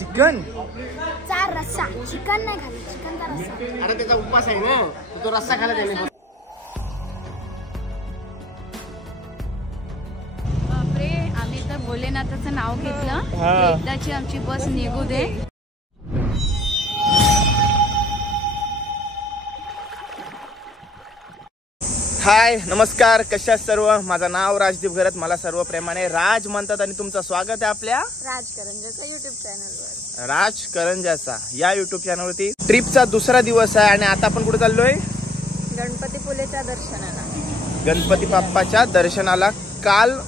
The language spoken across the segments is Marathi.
चिकन चा रस्सा, चिकन नाही खाल्लं, चिकनचा रस्सा. अरे त्याचा उपवास आहे ना, तो रस्सा खायला त्याने. बापरे, आम्ही तर भोलेनाथाचं नाव घेतलं. एकदाची आमची बस निघू दे. हाय नमस्कार, कशा सर्व. माझं नाव राजदीप घरत, मला सर्व प्रेमाने राज म्हणतात आणि तुमचं स्वागत आहे आपल्या राज करंजाचा युट्यूब चॅनलवर. राज करंजाचा या युट्यूब चॅनलवरती. ट्रिपचा दुसरा दिवस आहे आणि आता आपण कुठे चाललोय? गणपतीपुलेच्या दर्शनाला. गणपती बाप्पाच्या दर्शनाला. काल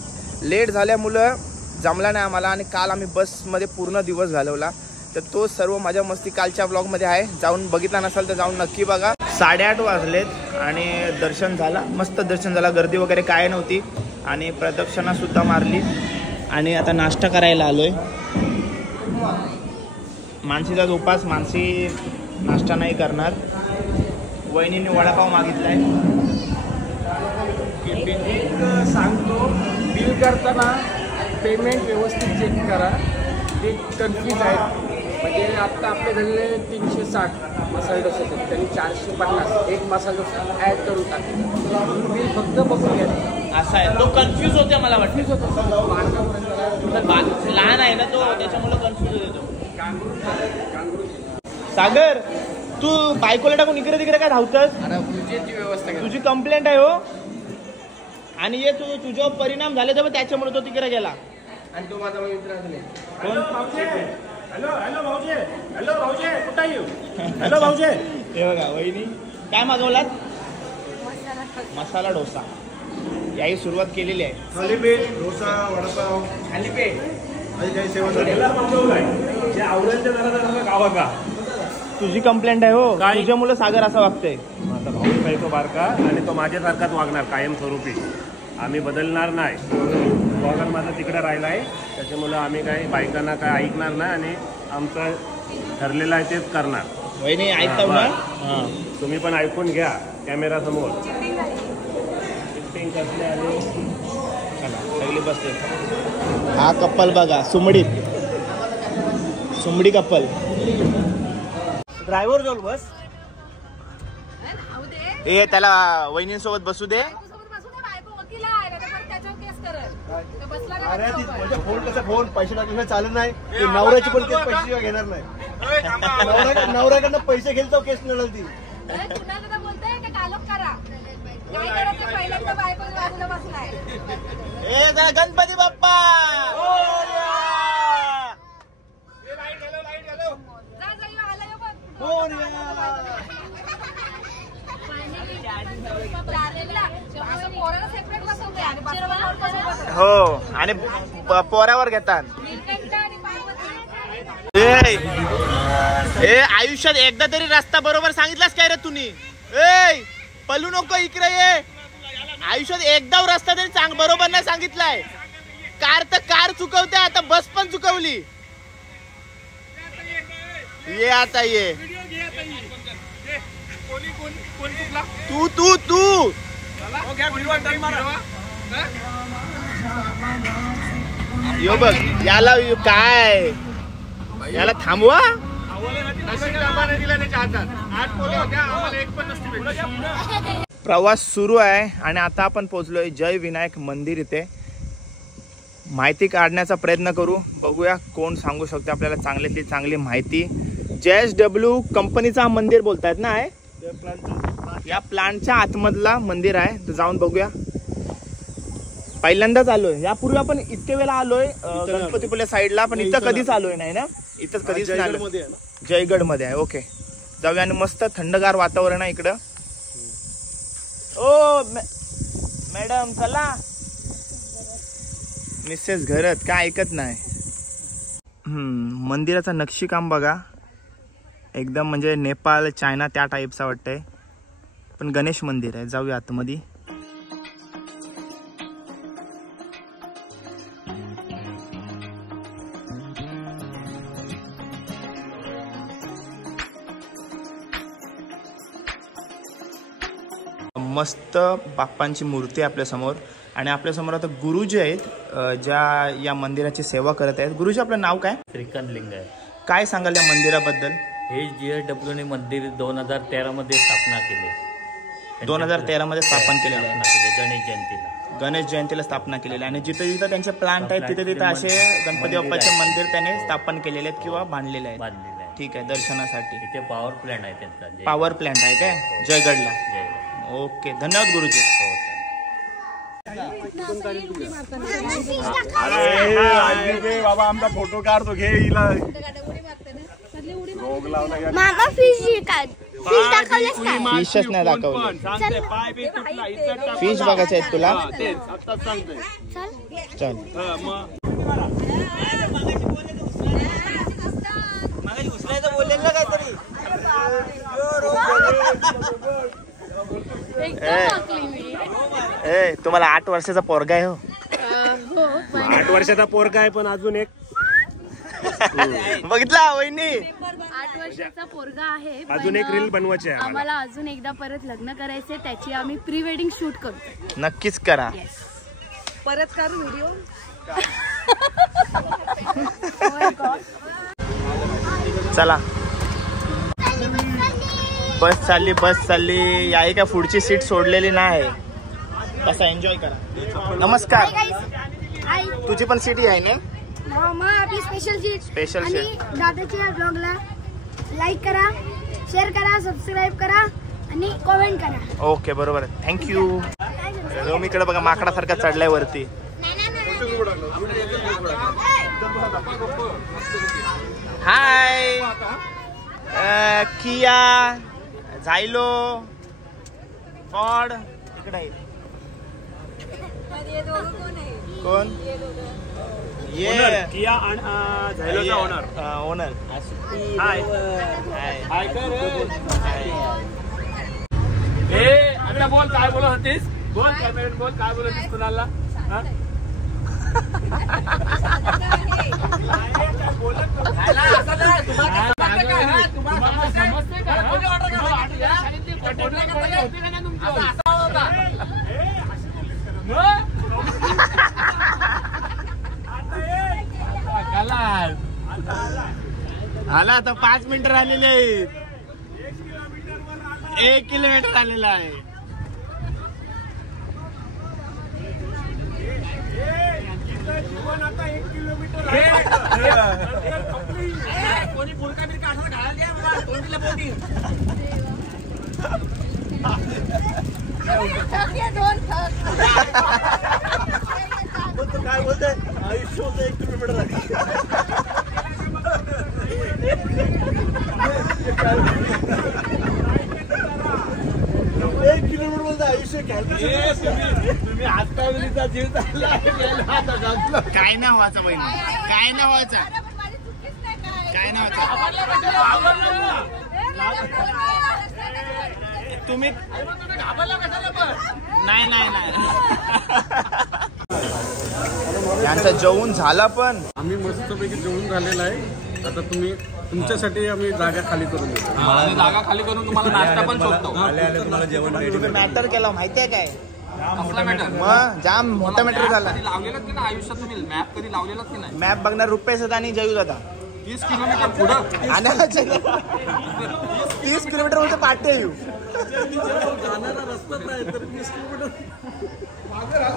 लेट झाल्यामुळं जमला नाही आम्हाला आणि काल आम्ही बसमध्ये पूर्ण दिवस घालवला. तर तो सर्व मजा मस्ती कालच्या ब्लॉगमध्ये आहे. जाऊन बघितला नसाल तर जाऊन नक्की बघा. 8:30 वाजलेत आणि दर्शन झाला, मस्त दर्शन झाला. गर्दी वगैरे काय नव्हती आणि प्रदक्षिणा सुद्धा मारली आणि आता नाश्ता करायला आलोय. मानसीचा उपास, मानसी नाश्ता नाही करणार. वहिनीने वडापाव मागितलाय. एक सांगतो, बिल करताना पेमेंट व्यवस्थित चेक करा. ते कन्फ्यूज आहेत. म्हणजे आत्ता आपले झालेले 360 मसाला डोसे आहेत, त्यांनी 450 एक मसाला डोसा ॲड करून टाकले. बिल फक्त बघून घ्या. असा आहे तो. कन्फ्यूज होते मला वाटतं. मार्गापर्यंत लहान आहे ना तो, त्याच्यामुळे कन्फ्यूज होतो. सागर, तू बायकोला टाकून इकडे तिकडे काय धावतस? पूजेची व्यवस्था तुझी कंप्लेंट आहे हो. आणि ये तुझ्यावर परिणाम झाले तर त्याच्यामुळे तो तिकडे गेला. आणि तो माझा मित्र अजून हॅलो हॅलो भाऊजे, हॅलो भाऊजे, कुठं येऊ? हॅलो भाऊजे. हे बघा वहिनी काय मागवलात? मसाला डोसा. याही सुरुवात केलेली आहे. थालीपीठ, डोसा, वडापाव, थालीपीठ काही सेवन मागवलाय. आवड्यांच्या जरा गावा का. तुझी कंप्लेंट आहे हो. काय? तुझ्यामुळे सागर असा वागतोय. माझा भाऊ आहे तो बारका आणि तो माझ्यासारखाच वागणार कायमस्वरूपी. आम्ही बदलणार नाही. वागण माझा तिकडे राहिला आहे, त्याच्यामुळं आम्ही काही बायकांना काय ऐकणार नाही आणि आमचं ठरलेलं आहे तेच करणार. वहिनी ऐकता ना? तुम्ही पण ऐकून घ्या कॅमेरा समोर. सगळी बसते. हा कप्पल बघा, सुमडी कप्पल. ड्रायव्हर जाऊन बस. ए त्याला वहिनींसोबत बसू दे. अरे फोन कसा फोन पैसे टाकले चालत नाही. नवऱ्याची पण केस पैसे घेणार नाही. नवऱ्याकडनं पैसे घेईल तो केस लढल ती. गणपती बाप्पा हो. आणि पोऱ्यावर घेतात. ए आयुष्यात एकदा तरी रस्ता बरोबर सांगितलास काय रे तुम्ही? ए पळू नको, इकडे ये. आयुष्यात एकदा रस्ता तरी बरोबर नाही सांगितलाय. कार तर कार चुकवते, आता बस पण चुकवली. ये आता ये. तू तू तू यो बघ याला काय, याला थांबवा. प्रवास सुरू आहे आणि आता आपण पोहोचलोय जय विनायक मंदिर इथे. माहिती काढण्याचा प्रयत्न करू, बघूया कोण सांगू शकते आपल्याला चांगल्यातली चांगली माहिती. JSW कंपनीचा मंदिर बोलतायत ना आहे. या प्लांटच्या आतमधला मंदिर आहे, तर जाऊन बघूया. पहिल्यांदाच आलोय. यापूर्वी आपण इतके वेळा आलोय गणपतीपुले साईडला, पण इथं कधीच आलोय नाही ना. इथं कधीच नाही. जयगड मध्ये आहे. ओके जाऊया. आणि मस्त थंडगार वातावरण आहे इकडं. ओ मॅडम चला. मिसेस घरात काय ऐकत नाही. मंदिराचा नक्षीकाम बघा, एकदम म्हणजे नेपाळ चायना त्या टाईपचा वाटतंय. पण गणेश मंदिर आहे. जाऊया आतमध्ये. मस्त बाप्पांची मूर्ती आहे आपल्यासमोर आणि आपल्यासमोर आता गुरुजी आहेत ज्या या मंदिराची सेवा करत आहेत. गुरुजी आपलं नाव काय? श्रीकांत लिंग आहे. काय सांगाल या मंदिराबद्दल? हे GSW मंदिर 2013 मध्ये स्थापना केले. 2013 मध्ये स्थापन केलेलं आहे. गणेश जयंतीला. गणेश जयंतीला स्थापना केलेली आहे आणि जिथे जिथे त्यांचे प्लांट आहेत तिथे तिथे असे गणपती बाप्पाचे मंदिर त्याने स्थापन केलेले आहेत किंवा बांधलेले आहेत. ठीक आहे, दर्शनासाठी. इथे पॉवर प्लॅन्ट आहे त्यांचा. पॉवर प्लॅन्ट आहे काय जयगडला? जयगड. ओके, धन्यवाद गुरुजी. बाबा आमचा फोटो काढतो घे हिला. मामा फिश दाखवलेस का? फिशच नाही दाखवलं. फिश बघायचे आहेत तुला? चल. ए तुम्हाला 8 वर्षाचा पोरगा आहे? हो 8 वर्षाचा पोरगा आहे पण अजून एक बघितला वहिनी? 8 वर्षाचा पोरगा आहे. अजून एक रील बनवायची आहे आम्हाला अजून एकदा परत लग्न करायचे, त्याची आम्ही प्री वेडिंग शूट करतो. नक्कीच करा. परत करू व्हिडिओ. चला बस चालली. याही का पुढची सीट सोडलेली नाही. बसा, एन्जॉय करा. नमस्कार. तुझी पण सीट आहे ना? आपली स्पेशल सीट. स्पेशल आणि दादाच्या ब्लॉगला लाईक करा, शेअर करा, सबस्क्राईब करा आणि कमेंट करा. ओके, बरोबर आहे. थँक्यू. रोमीकडे बघा, माकडासारखा चढलाय वरती. हाय किया, झायलो, फॉर्ड इकडे आहे. कोण? ये किया झायलोचा ओनर. ओनर. हाय. आता बोल काय बोलत होतीस? बोल कॅमेऱ्यात बोल काय बोलत होतीस कुणाला? आला आता 5 मिनिटं राहिलेले आहेत. 1 किलोमीटर आलेला आहे. कोणी फुलका बिलका असं घालायला द्या मला तोंडीला पोटी. काय बोलतोय? आयुष्य होतं 1 किलोमीटर आधी. 1 किलोमीटर बोलतो आयुष्य. तुम्ही आजकालचा जीव चालला. काय नाही व्हायचं बहिणी, काय नाही व्हायचं, काय नाही व्हायचं. तुम्ही नाही नाही नाही. यांचं जेवण झालं पण. आम्ही मस्तपैकी जेवण झालेला आहे. आता तुम्ही तुमच्यासाठी आम्ही जागा खाली करून देतो. जागा खाली करून तुम्हाला नाश्ता पण शोधतो. तुम्हाला जेवण मॅटर केला माहितीये काय? मॅटर मग जाम मोठा मॅटर झाला. लावलेलाच की ना आयुष्यात तुम्ही मॅप कधी लावलेलाच की नाही? मॅप बघणार रुपेश आणि जयू दादा 30 किलोमीटर पुढं आणायला 30 किलोमीटर होते पाटे येऊ.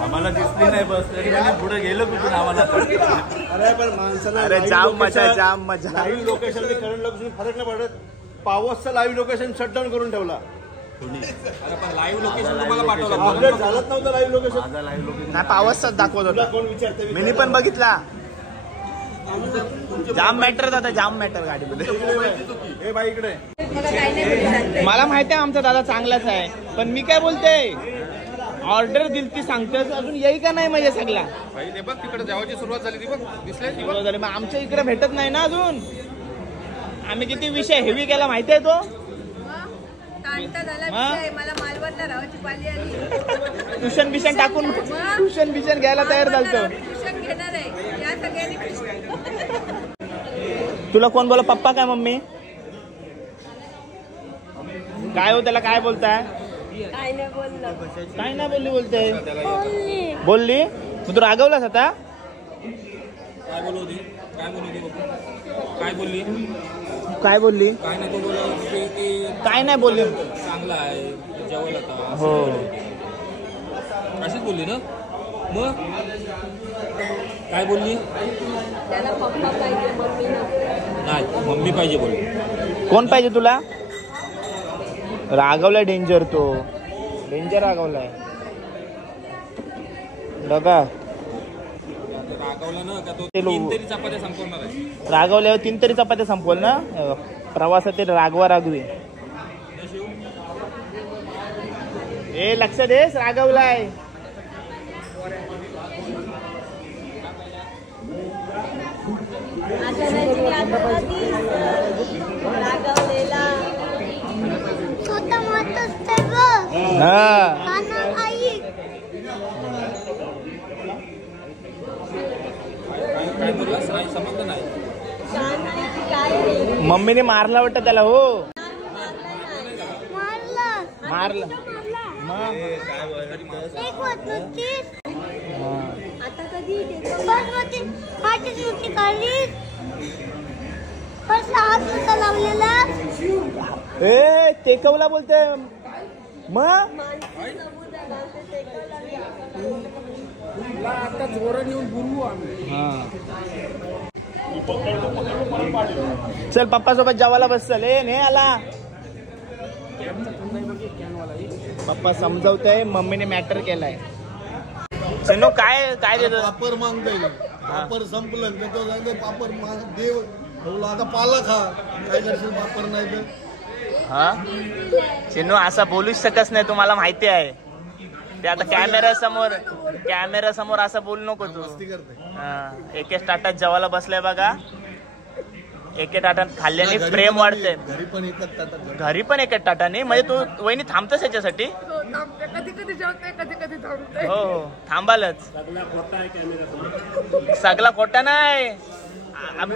आम्हाला दिसली नाही बस पुढे गेलो कुठून आम्हाला. अरे पण माणसाला अरे जाम मजा, जाम मजा. लाईव्ह लोकेशन आणि करंट लोकेशन फरक नाही पडत. पावसचा लाईव्ह लोकेशन शटडाऊन करून ठेवला. लाईव्ह लोकेशन तुम्हाला पाठवलं. अपडेट झालंच नव्हतं लाईव्ह लोकेशन. नाही पावसच दाखवत होता. कोण विचारते? मी पण बघितला. जाम मॅटर होता, जाम मॅटर गाडीमध्ये. हे बाई इकडे. मला माहिती आहे आमचा दादा चांगलाच आहे, पण मी काय बोलते, ऑर्डर दिली ती सांगतेस अजून येई का नाही म्हणजे सगळा. बघ तिकडे जेवायची सुरुवात झाली ती बघ दिसले. मग आमच्या इकडे भेटत नाही ना अजून. आम्ही किती विषय हेवी केला माहिती आहे तो. ट्युशन बिशन टाकून ट्युशन बिशन घ्यायला तयार झालतो. तुला कोण बोला पप्पा काय मम्मी काय हो? त्याला काय बोलताय? काय नाही बोललं. काय नाही बोलली बोलते बोलली मग तू रागवलास आता काय बोलली काय बोलली काय नको बोलत की काय नाही बोलली चांगला आहे जेवल आता हो अशीच बोलली ना मग काय बोलली त्याला पप्पा पाहिजे मम्मी नको. नाही मम्मी पाहिजे बोलली कोण पाहिजे तुला रागवलाय डेंजर तो डेंजर रागवलाय बघा रागवला ना का तो ते लो- 3 तरी चपात्या संपवणार आहे. रागवल्यावर 3 तरी चपात्या संपवल ना प्रवासात रागवा रागवी ए लक्ष देस रागवलाय आठवड्याची आठवडी रागवलेला. छोटा मोठा असते बघ. हा काना आई. काय बोललास नाही समजलं नाही. छान आहे की काय रे. मम्मीने मारला वाटतं त्याला हो मारला. मारलं मग एक होत नव्हतीस. आता कधी पण होती हातच नव्हती काढली. पण हात नव्हता लावलेला. ए टेकवला बोलते मग तुला आता जोरात येऊन बोलवू आम्ही. चल पप्पा सोबत जेवायला बस चल ए ने आला पप्पा समजवतय मम्मीने मॅटर केलाय चनो काय काय देतो पापड मागतोय पापड संपलं तर तो सांगतो पापड माग देव बोललो आता पाला खा काय करशील पापड नाही तर हा चिन्नू असा बोलूच शकत नाही तुम्हाला माहिती आहे ते आता कॅमेरा समोर असं बोलू नको तू मस्ती करते हा एकेच ताटात जेवायला बसलाय बघा एके ताटात खाल्ल्याने प्रेम वाढते घरी पण एकच ताटात घरी पण एका ताटाने म्हणजे तू वहिनी थांबतोस याच्यासाठी कधी कधी जेवते कधी कधी थांबते. हो थांबालच सगळा खोटा आहे कॅमेरा सगळा खोटा नाही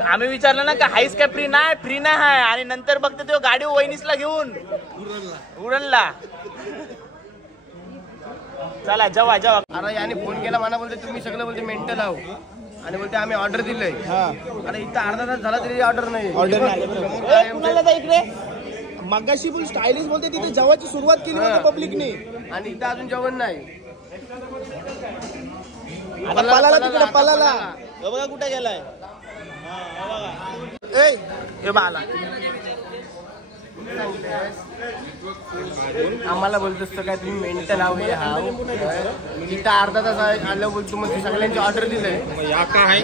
आम्ही विचारलं ना का हाईस काय फ्री नाही आहे आणि नंतर बघते तो गाडी वहिनीसला घेऊन उडणला चला जेवा अरे याने फोन केला मला बोलते तुम्ही सगळं बोलते मेंटल आहो आणि बोलते आम्ही ऑर्डर दिलंय. अरे इथं अर्धा तास झाला तरी ऑर्डर नाही. ऑर्डर इकडे मगाशी पण स्टायलिश बोलते तिथे जेवायची सुरुवात केली होती पब्लिकने आणि इथं अजून जेवण नाही. आता पलाला तिकडे पलाला बघा कुठे गेलाय ए हे बा आला आम्हाला बोलतोस तर काय तुम्ही मेंटल आहो हे हाव इथं अर्धा तास आलं बोलतो मग सगळ्यांची ऑर्डर दिलंय. या काय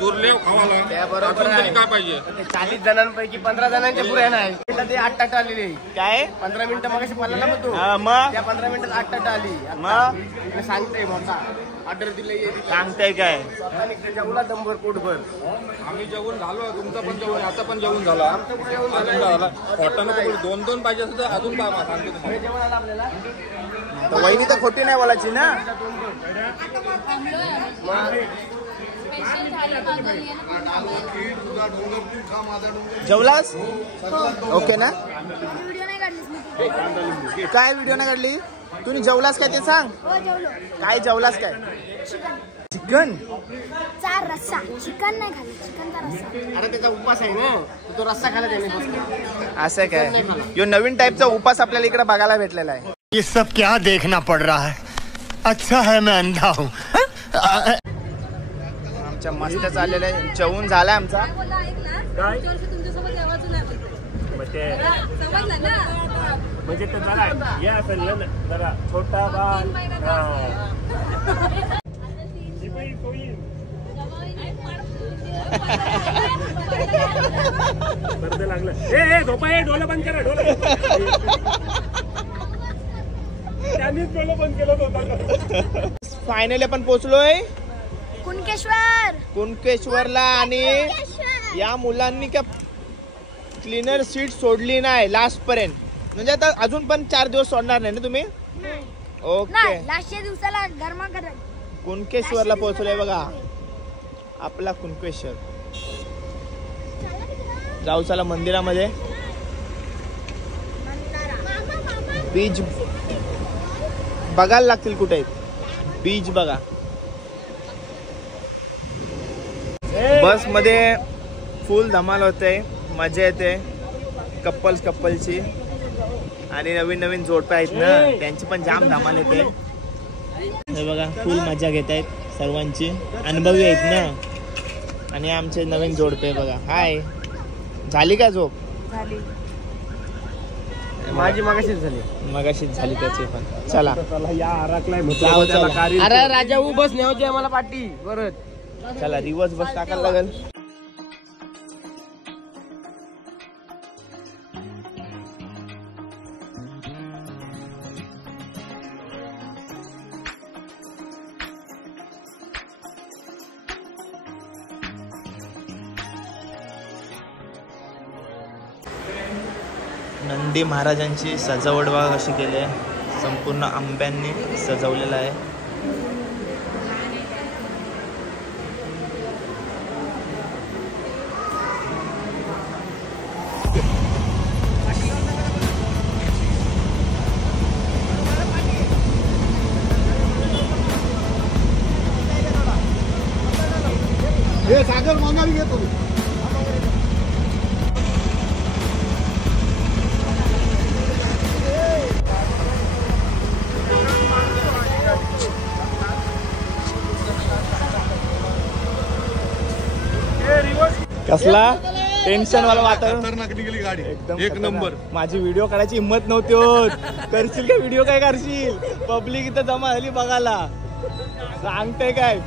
जोरले खावाला त्या बरोबर अजून आहे. तरी काय पाहिजे 40 जणांपैकी 15 जणांच्या पुऱ्या नाही ते 8 ताट आलेली काय 15 मिनिटं मगाशी पळाला मग तो मग त्या 15 मिनिटात 8 ताट आली. मग आणि सांगते मोठा ऑर्डर दिले सांगताय काय जेवला दंबर पोटभर. आम्ही जेवण झालो तुमचं पण जेवण आता पण जेवण झालं अजून झाला हॉटेल 2-2 पाहिजे असेल तर अजून काय सांगतो तुम्हाला जेवण आलं आपल्याला तर वहिनी तर खोटी नाही बोलायची ना जेवलास ओके ना व्हिडिओ नाही काढलीस मी. काय व्हिडिओ नाही काढली तुम्ही जेवलास काय ते सांग हो जेवलो. काय जेवलास काय चिकन. चिकन चा रस्सा. चिकन नाही खाल्लं चिकनचा रस्सा. अरे त्याचा उपवास आहे ना तर तो रस्सा खायला त्याने बसला. असं काय यो नवीन टाईपचा उपास आपल्याला इकडे बघायला भेटलेला आहे ये सब क्या देखना पड़ रहा है अच्छा है मैं अंधा हूँ आमच्या मस्त चाललेलं आहे जेवून झालाय आमचा तुमच्यासोबत जेवायचं नाही बोलते. समजलं ना. म्हणजे तर जरा हे असेल ना जरा छोटा बाल बरं लागलं ए झोपा ए डोलं बंद करा डोलं त्यांनीच डोलं बंद केलं होतं. फायनली आपण पोहोचलोय कुणकेश्वरला आणि या मुलांनी का क्लीनर सीट सोडली नाही लास्ट पर्यंत म्हणजे आता अजून पण 4 दिवस सोडणार नाही ना तुम्ही ओके नाही लास्टच्या दिवसाला गरमा करत. कुणकेश्वरला पोहोचलोय बघा आपला कुणकेश्वर जाऊ चला मंदिरामध्ये बीज बघायला लागतील कुठे आहेत बीज बघा. बस मध्ये फुल धमाल होते, मजा येते. कपलची आणि नवीन नवीन जोडपे आहेत ना त्यांची पण जाम धमाल येते. हे बघा फुल मजा घेत आहेत, सर्वांची अनुभवी आहेत ना. आणि आमचे नवीन जोडपे बघा. हाय, झाली का झोप? झाली माझी मगाशीच झाली त्याची पण. चला या आराकलाय जाऊ चला. अरे राजा बस न्यावची आहे मला पाठी परत. चला रिवर्स बस टाकायला लागेल. नंदी महाराजांची सजावट बघा कशी केली आहे. संपूर्ण आंब्यांनी सजवलेलं आहे. हे सागर मागावी घेतो. कसला टेन्शन वाला वातावरण. खतरनाक निघाली गाडी एकदम एक खतरनाक. नंबर. माझी व्हिडिओ काढायची हिंमत नव्हती होत. करशील का व्हिडिओ? काय करशील? पब्लिक इथं जमा झाली बघायला. सांगते काय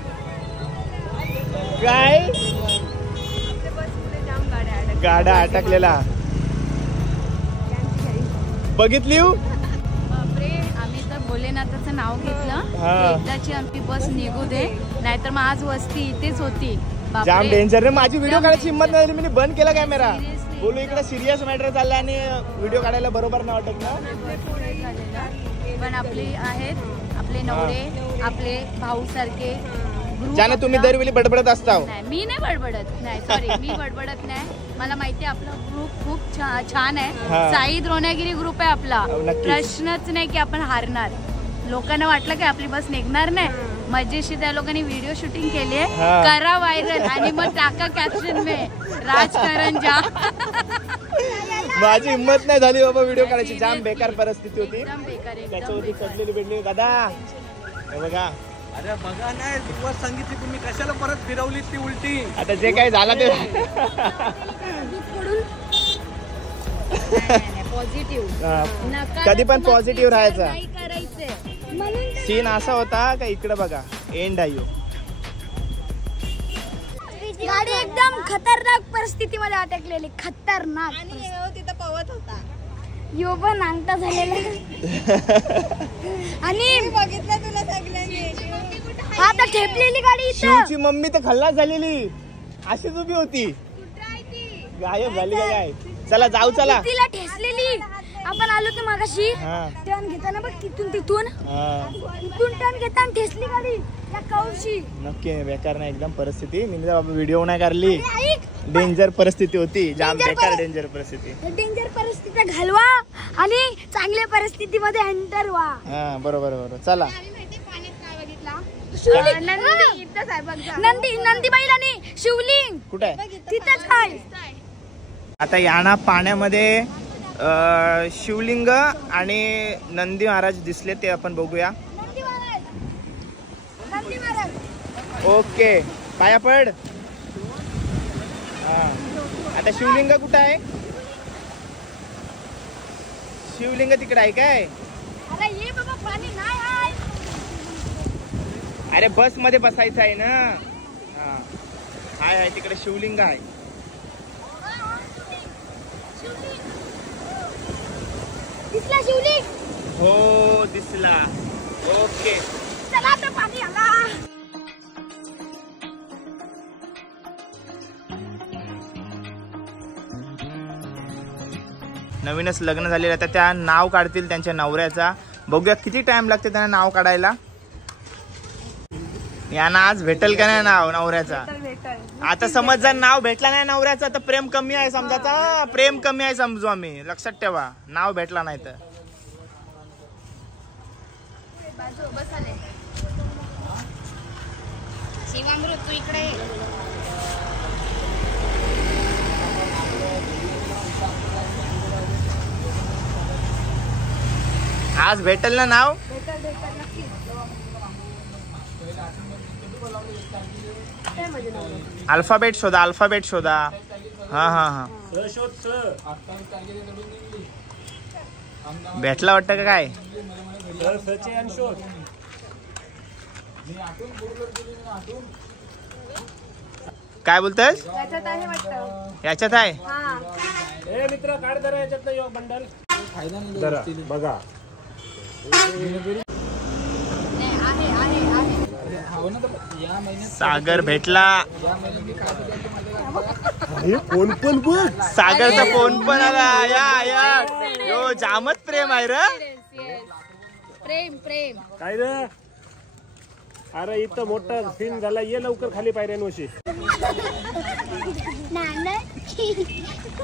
काय गाड्या अटकलेला बघितली. बापरे, आम्ही तर भोलेनाथाचं नाव घेतलं. हा. एकदाची आमची बस निघू दे, नाहीतर मग आज वस्ती इथेच होती. बापरे. जाम डेंजर रे. माझी व्हिडिओ जाम काढायची हिंमत नाही झाली. मी बंद केला कॅमेरा. Seriously. बोलू इकडे सिरियस मॅटर चाललाय आणि व्हिडिओ काढायला बरोबर नाही वाटत ना. पण आपले आहेत, आपले नवरे, आपले भाऊ सारखे group ज्याने तुम्ही आपला- दरवेळी बडबडत असता. नाही, मी नाही बडबडत. नाही सॉरी, मी बडबडत नाही. मला माहिती आहे आपला ग्रुप खूप छान आहे. हा. साई द्रोणागिरी ग्रुप आहे आपला. हो, नक्कीच. प्रश्नच नाही की आपण हारणार. लोकांना वाटलं की आपली बस निघणार नाही. मजेशीर त्या लोकांनी व्हिडिओ शूटिंग केली आहे. हा. करा व्हायरल आणि मग टाका कॅप्शन में राजकारण जा. माझी हिंमत नाही झाली बाबा व्हिडिओ काढायची. जाम बेकार परिस्थिती होती. एकदम बेकार, एकदम त्याच्यावरती बेकार. चढलेली बिडलेली. दादा हे बघा अरे बघा नाही दिवस सांगितली तुम्ही कशाला परत फिरवली ती उलटी. आता जे काही झालं ते पॉझिटिव्ह. कधी पण पॉझिटिव्ह राहायचा. नाही करायचंय. सीन असा होता का इकडे बघा एंड आहे ह्यो. गाडी एकदम खतरनाक परिस्थितीमध्ये अटकलेली. खतरनाक. तिथं पवत होता. यो पण अंगठा झालेला. आणि बघितलं तुला सगळ्यांनी. आता ठेपलेली गाडी इथं. शिवची मम्मी तर खल्लास झालेली. अशीच उभी होती. गायब झाली का काय. चला जाऊ चला. तिला ठेसलेली. आपण आलो तर मागाशी हा. टर्न घेताना बघ तिथून हा. टर्न घेताना ठेसली गाडी या कौशी. नक्की बेकार नाही एकदम परिस्थिती. मी बाबा व्हिडिओ नाही काढली. ऐक, डेंजर परिस्थिती होती. जाम Danger बेकार परि- डेंजर परिस्थिती. डेंजर परिस्थिती घालवा आणि चांगल्या परिस्थितीमध्ये एंटर व्हा. हा बरोबर बरोबर. चला शिवलिंग नंदी इथंच आहे बघ जा. नंदीबाई आणि शिवलिंग कुठे आहे? तिथंच आहे. आता याना पाण्यामध्ये शिवलिंग आणि नंदी महाराज दिसले ते आपण बघूया. नंदी महाराज. ओके पाया पड. हा. आता शिवलिंग कुठं आहे? शिवलिंग तिकडे आहे काय? अरे ये बाबा पाणी नाही आहे. अरे बस मध्ये बसायचं आहे ना. हा. हाय तिकडे शिवलिंग आहे. दिसला शिवलिंग. हो दिसला. ओके चला आता पाणी आला. नवीनच लग्न झालेलं आहे. त्या नाव काढतील त्यांच्या नवऱ्याचा. बघूया किती टाइम लागते त्यांना नाव काढायला. यांना आज भेटेल का नाही नाव नवऱ्याचा. आता समज जर नाव भेटला नाही नवऱ्याचा तर प्रेम कमी आहे समजायचा. प्रेम कमी आहे समजू आम्ही. लक्षात ठेवा नाव भेटला नाही तर. बस आले. शिवामृत तू इकडे ये. आज भेटेल ना नाव? अल्फाबेट शोधा, अल्फाबेट शोधा. हा हा हा भेटला वाटतं का काय? काय बोलतोस? याच्यात आहे वाटतं. याच्यात आहे. ए मित्र काढ जरा याच्यात यो बंडल जरा बघा. सागर भेटला. फोन पण बघ, सागरचा फोन पण आला. या यो जामच प्रेम आहे रे. प्रेम प्रेम. काय रे? अरे इथं मोठा सीन झाला. ये लवकर खाली पायऱ्यांवरशी.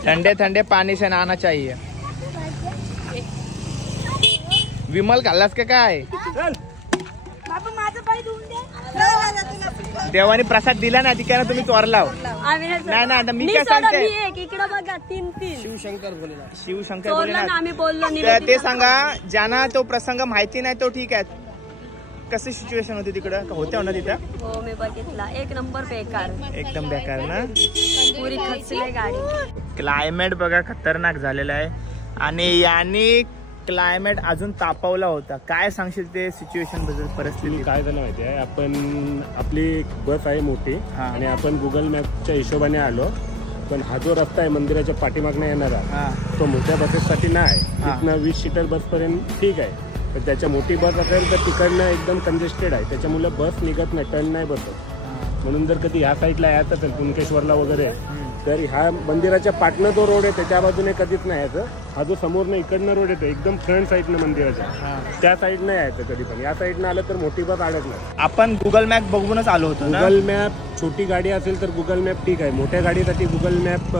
ठंडे ठंडे पानी से नहाना चाहिए. विमल खाल्लास का काय? चल देवाने प्रसाद दिला ना तिकडे तुम्ही चोरला. नाही ना मी काय सांगते. इकडे बघा 3-3 शिवशंकर बोले ना. आम्ही बोललो ते सांगा ज्यांना तो प्रसंग माहिती नाही तो ठीक आहे. कशी सिच्युएशन होती तिकडं? होत्या ना तिथं? हो मी बघितला. एक नंबर बेकार. एकदम बेकार ना. पुरी खचली गाडी. क्लायमेट बघा खतरनाक झालेला आहे आणि याने क्लायमेट अजून तापवला होता. काय सांगशील ते सिच्युएशन बद्दल? परिस्थिती काय झालं माहिती आहे, आपण आपली बस आहे मोठी आणि आपण गुगल मॅपच्या हिशोबाने आलो. पण हा जो रस्ता आहे मंदिराच्या पाठीमागनं येणारा तो मोठ्या बसेससाठी नाही. तिथनं 20 सीटर बस पर्यंत ठीक आहे. पण त्याच्या मोठी बस असेल तर तिकडनं एकदम कंजेस्टेड आहे. त्याच्यामुळे बस निघत नाही, टर्न नाही बसत. म्हणून जर कधी ह्या साईडला यायचं असेल कुणकेश्वरला वगैरे तर ह्या मंदिराच्या पाटणं जो रोड आहे त्या बाजूने कधीच नाही यायचं. हा जो समोरनं इकडनं रोड येतो एकदम फ्रंट साईडनं मंदिराच्या त्या साईडनं यायचं कधी पण. या साईडनं आलं तर मोठी बस अडत नाही. आपण गुगल मॅप बघूनच आलो होतो. गुगल मॅप छोटी गाडी असेल तर गुगल मॅप ठीक आहे. मोठ्या गाडीसाठी गुगल मॅप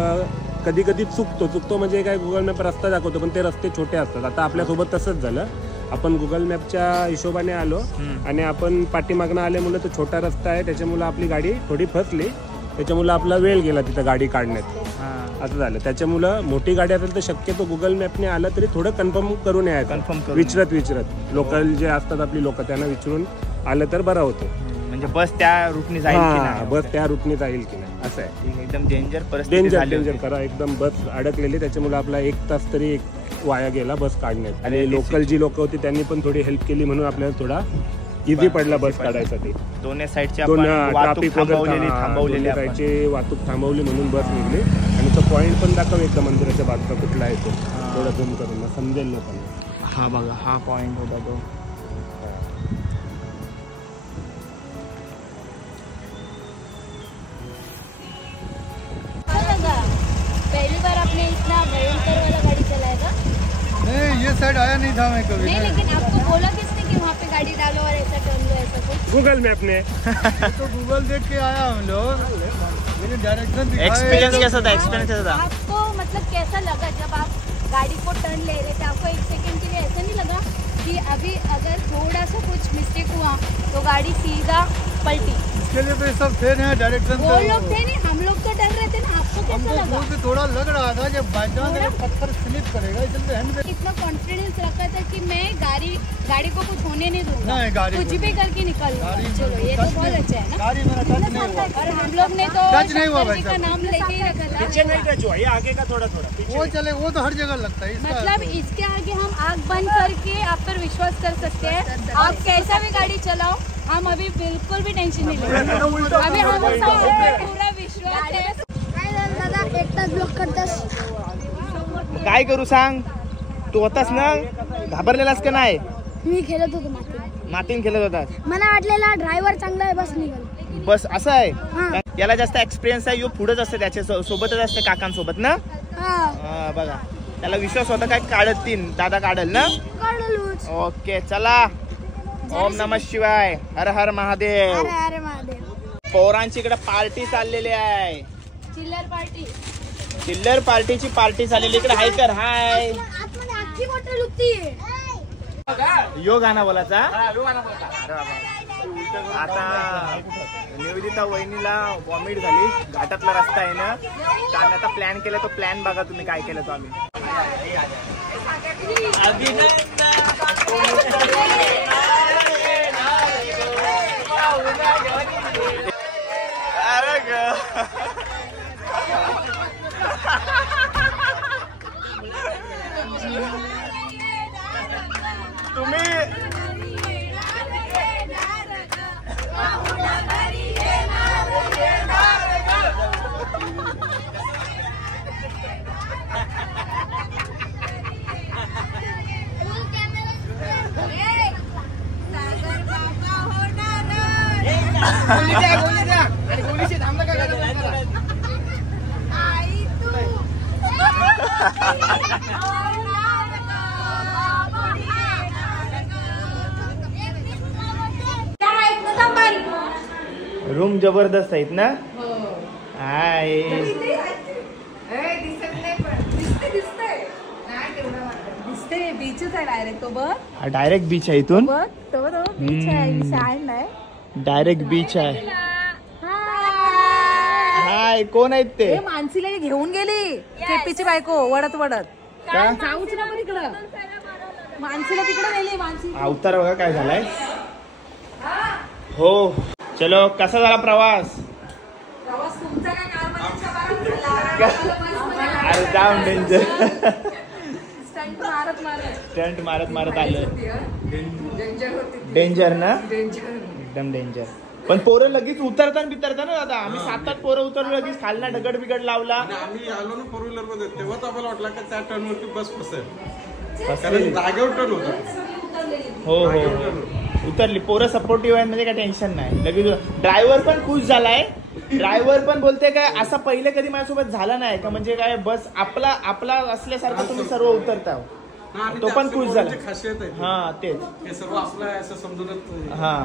कधी कधी चुकतो म्हणजे काय गुगल मॅप रस्ता दाखवतो पण ते रस्ते छोटे असतात. आता आपल्यासोबत तसंच झालं. आपण गुगल मॅपच्या हिशोबाने आलो आणि आपण पाठीमागनं आल्यामुळे तो छोटा रस्ता आहे त्याच्यामुळे आपली गाडी थोडी फसली. त्याच्यामुळे आपला वेळ गेला तिथं गाडी काढण्यात असं झालं. त्याच्यामुळं मोठी गाडी असेल तर शक्यतो गुगल मॅपने आलं तरी थोडं कन्फर्म करून यायचं. विचारत लोकल जे असतात आपली लोक त्यांना विचारून आलं तर बरं होतं. म्हणजे बस त्या रूटने जाईल की नाही? बस त्या रूटने जाईल की नाही असं आहे. एकदम डेंजर परिस्थिती. डेंजर करा एकदम. बस अडकलेली त्याच्यामुळे आपला 1 तास तरी वाया गेला बस काढण्यात. आणि लोकल जी लोक होती त्यांनी पण थोडी हेल्प केली म्हणून आपल्याला थोडा इझी पडला बस काढायसाठी. दोन्ही साईडच्या ट्रॅफिक थांबवलेली साईडची वाहतूक थांबवली म्हणून बस निघली. आणि तो पॉईंट पण दाखव एकदा मंदिराच्या बाजूला कुठला आहे तो थोडा झूम करून समजेल लोकांना. हा बघा हा पॉईंट होता तो. पहली बार आपने इतना भयंकर वाला गाड़ी चलाया था? नहीं ये साइड आया नहीं था मैं कभी. नहीं लेकिन आपको बोला किसने कि वहाँ पे गाड़ी डालो और ऐसा टर्न लो ऐसा कुछ? गूगल मैप ने. तो गूगल देख के आया हम लोग. मेरे डायरेक्शन एक्सपीरियंस कैसा था? एक्सपीरियंस कैसा था आपको? मतलब कैसा लगा जब आप गाड़ी को टर्न ले रहे थे? आपको 1 सेकंड के लिए ऐसा नहीं लगा कि अभी अगर थोड़ा सा कुछ मिस्टेक हुआ तो गाड़ी सीधा पलटी? इसके लिए तो ये सब थे ना डायरेक्शन. वो लोग थे नहीं, हम लोग तो डर रहे थे ना. आपको कैसा लगा? हमको थोड़ा लग रहा था जब बाई चांस पत्थर स्लिप करेगा इसलिए हैंड ब्रेक. कितना कॉन्फिडेंस रखा था कि मैं गाड़ी को कुछ होने नहीं दूंगा. नहीं, गाड़ी कुछ भी करके निकल. चलो ये तो बहुत अच्छा है ना. गाड़ी मेरा टच नहीं हुआ. और हम लोग ने तो टच नहीं हुआ शंकर जी का नाम लेके ही रखा था. पीछे नहीं जो ये आगे का थोड़ा वो चले वो तो हर जगह लगता है. मतलब इसके आगे हम आँख बंद करके आप पर विश्वास कर सकते हैं. आप कैसा भी गाड़ी चलाओ हम अभी बिल्कुल भी टेंशन नहीं लेंगे. अभी हम पूरा विश्वास है. दादा 1 तास ब्लॉक करतास. काय करू सांग? तू होतास ना? घाबरलेलास का नाही? मी खेळत होतो मातीन खेळत होतास. मला वाटलेला ड्रायव्हर चांगला आहे बस निघाल. बस असं आहे. हा. याला जास्त एक्सपिरियन्स आहे. यो पुढेच असते त्याच्या सोबतच असते काकांसोबत ना. हा बघा त्याला विश्वास होता काय काढतील दादा काढल ना. काढलूच. ओके चला. ओम नमः शिवाय. हर हर महादेव. अरे अरे महादेव. पोरांची इकडे पार्टी चाललेली आहे. चिल्लर पार्टी. चिल्लर पार्टीची पार्टी चाललेली इकडे. हाय कर हाय. आतमध्ये आखी बॉटल होती. यो गाणं बोलायचा. आता निवेदिता वहिनीला वॉमिट झाली, घाटातला रस्ता आहे ना, तर आम्ही आता प्लॅन केला. तो प्लॅन बघा तुम्ही काय केलं तो आम्ही. तुम्ही रूम जबरदस्त आहेत ना. हाय बीचच आहे डायरेक्ट. तो बघ डायरेक्ट बीच आहे इथून. बघ तो बीच आहे. साईड नाही डायरेक्ट बीच आहे. हाय कोण आहेत ते? मानसीला घेऊन गेली केपीची बायको वडत जाऊच ना पण इकडं. मानसीला तिकडे नेली. मानसी अवतार बघा काय झालाय. हो चलो, कसा झाला प्रवास? तुमचा काय अरे जाऊन डेंजर. स्टंट मारत मारत आलं. डेंजर ना, एकदम डेंजर. पण पोरं लगेच उतरता ना दादा. आम्ही 7-8 पोरं उतरलो, लगेच खालना दगड बिगड लावला. आम्ही आलो ना 4 व्हीलर मध्ये, तेव्हाच आम्हाला वाटलं की त्या टर्न वरती बस कारण जागेवर टर्न होता. हो उतरली. पोरं सपोर्टिव्ह आहे म्हणजे काय टेन्शन नाही. लगेच ड्रायव्हर पण खुश झालाय. ड्रायव्हर पण बोलते काय असं पहिले कधी माझ्यासोबत झालं नाही का, म्हणजे काय बस आपला असल्यासारखं तुम्ही सर्व उतरता. तो पण खुश झाला. खासियत आहे. हा तेच, हे सर्व आपलं आहे असं समजूनच. हा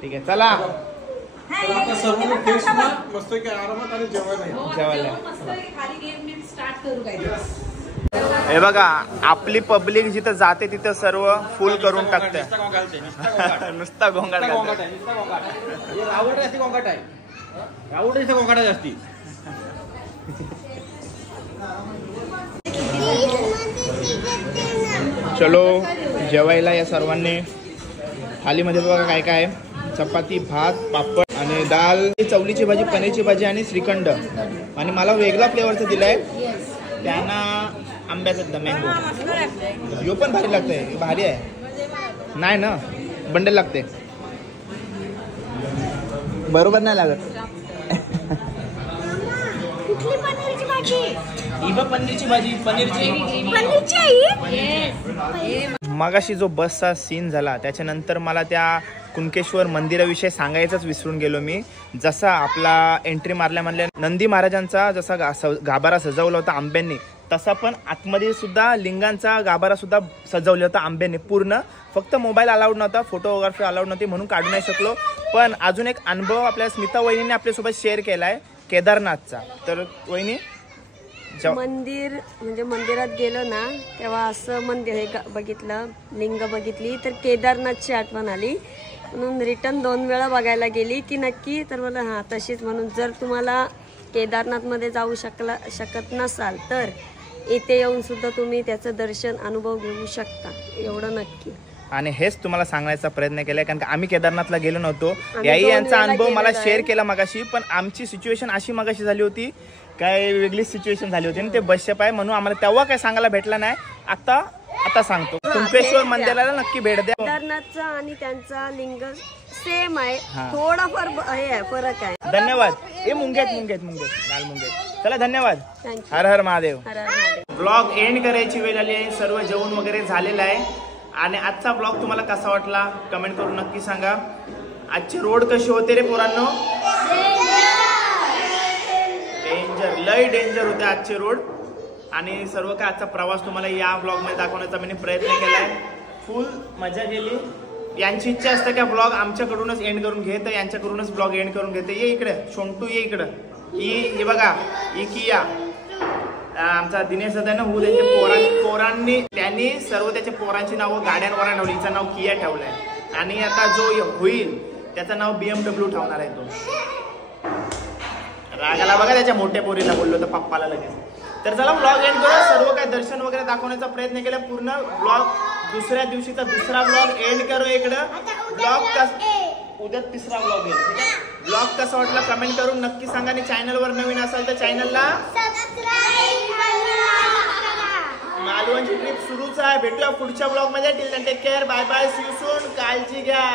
ठीक आहे चला. तर आता सर्व फ्रेश ना मस्त आरामात आणि जेवायला. हे बघा आपली पब्लिक जिथं जाते तिथं सर्व फुल करून टाकते. नुसता गोंगाट जास्ती. चलो जेवायला या सर्वांनी. थालीमध्ये बघा काय काय आहे. चपाती, भात, पापड आणि दाल, चवलीची भाजी, पनीरची भाजी आणि श्रीखंड. आणि मला वेगळा फ्लेवरचं दिलाय, त्यांना आंब्याचा मँगो. यो पण भारी लागतंय. भारी आहे नाही ना, बंडल लागते. बरोबर नाही लागत. पनीरची भाजी. मगाशी जो बसचा सीन झाला त्याच्यानंतर मला त्या कुणकेश्वर मंदिराविषयी सांगायचंच विसरून गेलो मी. जसा आपला एंट्री मारल्या नंदी महाराजांचा जसा गाभारा सजवला होता आंब्यांनी, तसा पण आतमध्ये सुद्धा लिंगांचा गाभारा सुद्धा सजवला होता आंब्यांनी पूर्ण. फक्त मोबाईल अलाउड नव्हता, फोटोग्राफी अलाउड नव्हती म्हणून काढू नाही शकलो. पण अजून एक अनुभव आपल्या स्मिता वहिनीने आपल्यासोबत शेअर केलाय केदारनाथचा. तर वहिनी मंदिर म्हणजे मंदिरात गेलो ना तेव्हा असं मंदिर हे बघितलं, लिंग बघितली तर केदारनाथची आठवण आली. म्हणून रिटर्न 2 वेळा बघायला गेली की नक्की. तर मला हां तशीच. म्हणून जर तुम्हाला केदारनाथमध्ये जाऊ शकत नसाल तर इथे येऊन सुद्धा तुम्ही त्याचं दर्शन अनुभव घेऊ शकता, एवढं नक्की. आणि हेच तुम्हाला सांगण्याचा प्रयत्न केलाय, कारण की आम्ही केदारनाथला गेलो नव्हतो. याही यांचा अनुभव मला शेअर केला मगाशी. पण आमची सिच्युएशन अशी मगाशी झाली होती, काय वेगळीच सिच्युएशन झाली होती ना. ते बसशेप आहे म्हणून आम्हाला तेव्हा काय सांगायला भेटला नाही. आता सांगतो, कुणकेश्वर मंदिराला नक्की भेट द्या. केदारनाथचा आणि त्यांचा लिंग सेम आहे, थोडाफार हे आहे, फरक आहे. धन्यवाद. हे मुंगेत लाल मुंगेत. चला धन्यवाद. हर हर महादेव. ब्लॉग एंड करायची वेळ आली आहे. सर्व जेवण वगैरे झालेलं आहे. आणि आजचा ब्लॉग तुम्हाला कसा वाटला कमेंट करून नक्की सांगा. आजचे रोड कसे होते रे पोरांनो? डेंजर, लय डेंजर होते आजचे रोड. आणि सर्व काय आजचा प्रवास तुम्हाला या ब्लॉगमध्ये दाखवण्याचा मी प्रयत्न केलाय. फुल मजा गेली. यांची इच्छा असते की ब्लॉग आमच्याकडूनच एंड करून घे, तर यांच्याकडूनच ब्लॉग एंड करून घेते. ये इकडे शोंटू, ये इकडं. ही बघा, ही किया आमचा दिनेश दादा ना हो त्याचे पोरांनी त्यांनी सर्व त्याच्या पोरांची नावं गाड्यांवर ठेवली. हिचं नाव किया ठेवलंय आणि आता जो होईल त्याचं नाव BMW ठेवणार आहे तो. रागाला बघा त्याच्या मोठ्या पोरीला बोललो तर पप्पाला लगेच. तर चला ब्लॉग एंड करू. सर्व काही दर्शन वगैरे दाखवण्याचा प्रयत्न केला. पूर्ण ब्लॉग दुसऱ्या दिवशीचा दुसरा ब्लॉग एंड करू. इकडं ब्लॉग उद्या तिसरा ब्लॉग येईल. ठीक आहे. ब्लॉग कसा वाटला कमेंट करून नक्की सांगा आणि चॅनलवर नवीन असाल तर चॅनलला मालवणची ट्रिप सुरूच आहे. भेटूया पुढच्या ब्लॉग मध्ये. Till then take care. Bye bye. See you soon. काळजी घ्या.